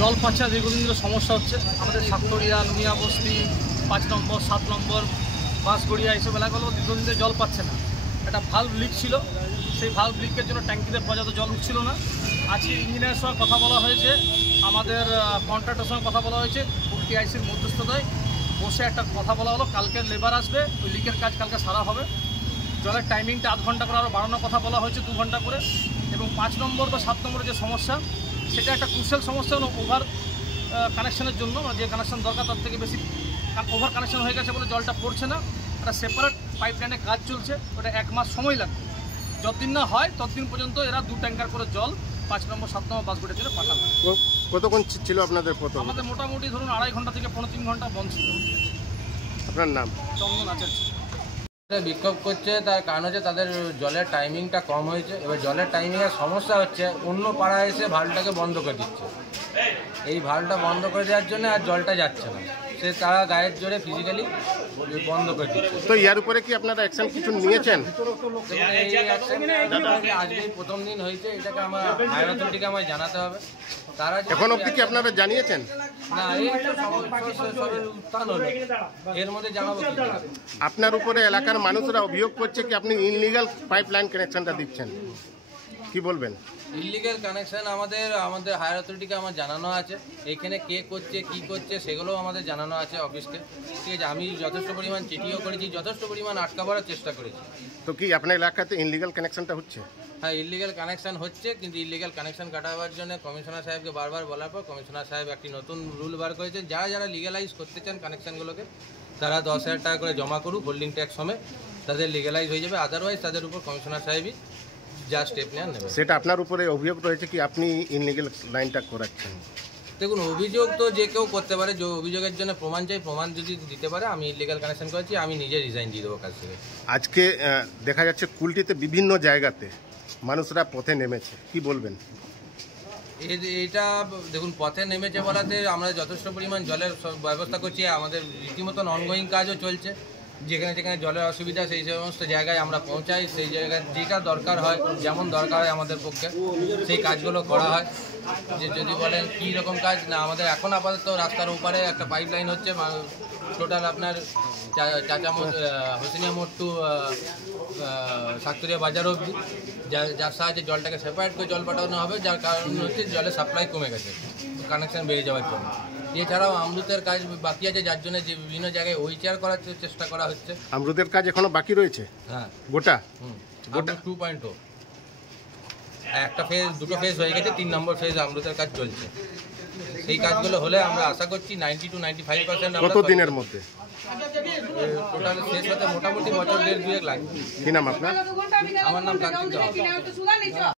জল পাচ্ছে না, দীর্ঘদিন ধরে সমস্যা হচ্ছে আমাদের সাতগড়িয়া, নুনিয়া বস্তি, 5 নম্বর 7 নম্বর বাঁশগড়িয়া এইসব এলাকাগুলো দীর্ঘদিন ধরে জল পাচ্ছে না। একটা ভাল্ব লিক ছিল, সেই ভাল্ব লিকের জন্য ট্যাঙ্কিতে পর্যাপ্ত জল উঠছিল না। আজকে ইঞ্জিনিয়ারের সঙ্গে কথা বলা হয়েছে, আমাদের কন্ট্রাক্টরের সঙ্গে কথা বলা হয়েছে, টিআইসির মধ্যস্থতায় বসে একটা কথা বলা হলো, কালকে লেবার আসবে, ওই লিকের কাজ কালকে সারা হবে। জলের টাইমিংটা 1/2 ঘন্টা করে আরও বাড়ানোর কথা বলা হয়েছে 2 ঘন্টা করে। এবং 5 নম্বর বা 7 নম্বরের যে সমস্যা, সেটা একটা ক্রুশিয়াল সমস্যা হলো ওভার কানেকশনের জন্য, যে কানেকশন দরকার তার থেকে বেশি ওভার কানেকশন হয়ে গেছে বলে জলটা পড়ছে না। একটা সেপারেট পাইপলাইনে কাজ চলছে, ওটা 1 মাস সময় লাগবে। যতদিন না হয় ততদিন পর্যন্ত এরা 2 ট্যাঙ্কার করে জল 5 নম্বর 7 নম্বর বাসগুড়ে ছেড়ে পাঠাবে। কতক্ষণ ছিল আপনাদের? আমাদের মোটামুটি ধরুন 2.5 ঘন্টা থেকে 3 ঘন্টা বন্ধ ছিল। আপনার নাম? চন্দন আচার্য। বিক্ষোভ করছে, তার কারণ হচ্ছে তাদের জলের টাইমিংটা কম হয়েছে। এবার জলের টাইমিংয়ের সমস্যা হচ্ছে, অন্য পাড়ায় এসে ভালটাকে বন্ধ করে দিচ্ছে। এই ভালটা বন্ধ করে দেওয়ার জন্য আর জলটা যাচ্ছে না, সে তারা গায়ের জোরে ফিজিক্যালি বন্ধ করে দিচ্ছে। তো ইয়ার উপরে কি আপনারা অ্যাকশন কিছু নিয়েছেন? আজকেই প্রথম দিন হয়েছে, এটাকে আমার হায়ার অথরিটিকে আমায় জানাতে হবে। তারা এখন অবধি কি আপনারা জানিয়েছেন? না, এই তো উত্থান হলো, এর মধ্যে জানাবো। আপনার উপরে এলাকার মানুষরা অভিযোগ করছে কি আপনি ইনলিগাল পাইপলাইন কানেকশনটা দিচ্ছেন, কি বলবেন? ইলিগাল কানেকশন আমাদের হায়ার অথরিটিকে আমার জানানো আছে। এখানে কে করছে কি করছে সেগুলোও আমাদের জানানো আছে অফিসকে। ঠিক আছে, আমি যথেষ্ট পরিমাণ চিঠিও করেছি, যথেষ্ট পরিমাণ আটকাবার চেষ্টা করেছি। তো কি আপনার এলাকাতে ইনলিগাল কানেকশনটা হচ্ছে? হ্যাঁ, ইলিগাল কানেকশন হচ্ছে, কিন্তু ইলিগাল কানেকশন কাটাবার জন্য কমিশনার সাহেবকে বারবার বলার পর কমিশনার সাহেব একটি নতুন রুল বার করেছেন, যারা লিগালাইজ করতে চান কানেকশনগুলোকে তারা 10,000 টাকা করে জমা করুক হোল্ডিং ট্যাক্স সমেত, তাদের লিগালাইজ হয়ে যাবে। আদারওয়াইজ তাদের উপর কমিশনার সাহেবই যা স্টেপ নেওয়ার নেবে। সেটা আপনার উপরে অভিযোগ রয়েছে কি আপনি ইনলিগাল লাইনটা করাচ্ছেন? দেখুন, অভিযোগ তো যে কেউ করতে পারে, যে অভিযোগের জন্য প্রমাণ চাই, প্রমাণ যদি দিতে পারে আমি ইলিগাল কানেকশন করেছি, আমি নিজে রিজাইন দিয়ে দেবো কাজ থেকে। আজকে দেখা যাচ্ছে কুলটিতে বিভিন্ন জায়গাতে মানুষরা পথে নেমেছে, কি বলবেন? এটা দেখুন, পথে নেমেছে বলাতে আমরা যথেষ্ট পরিমাণ জলের ব্যবস্থা করছি, আমাদের রীতিমতন অনগোয়িং কাজও চলছে। যেখানে যেখানে জলের অসুবিধা সেই সমস্ত জায়গায় আমরা পৌঁছাই, সেই জায়গায় যেটা দরকার হয়, যেমন দরকার হয় আমাদের পক্ষে সেই কাজগুলো করা হয়। যে যদি বলেন কী রকম কাজ, না আমাদের এখন আপাতত রাস্তার উপরে একটা পাইপ লাইন হচ্ছে, টোটাল আপনার হোসেনিয়া মোড় টু সাতকরিয়া বাজার অবধি, যার সাহায্যে জলটাকে সেপারেট করে জল পাঠানো হবে, যার কারণ হচ্ছে জলের সাপ্লাই কমে গেছে কানেকশন বেড়ে যাওয়ার জন্য। এছাড়াও আমরুতের কাজ বাকি আছে, যার জন্য যে বিভিন্ন জায়গায় হুইলচেয়ার করার চেষ্টা করা হচ্ছে। আমরুতের কাজ এখনো বাকি রয়েছে? হ্যাঁ, গোটা 2.0 একটা ফেজ, 2টো ফেজ হয়ে গেছে, 3 নম্বর ফেজ আমরুতের কাজ চলছে। সেই কাজগুলো হলে আমরা আশা করছি 90 to 95%। কত দিনের মধ্যে টোটাল শেষ হতে মোটামুটি বছর 1.5-2 লাগবে। কি নাম আপনার? আমার নাম কার্তিক।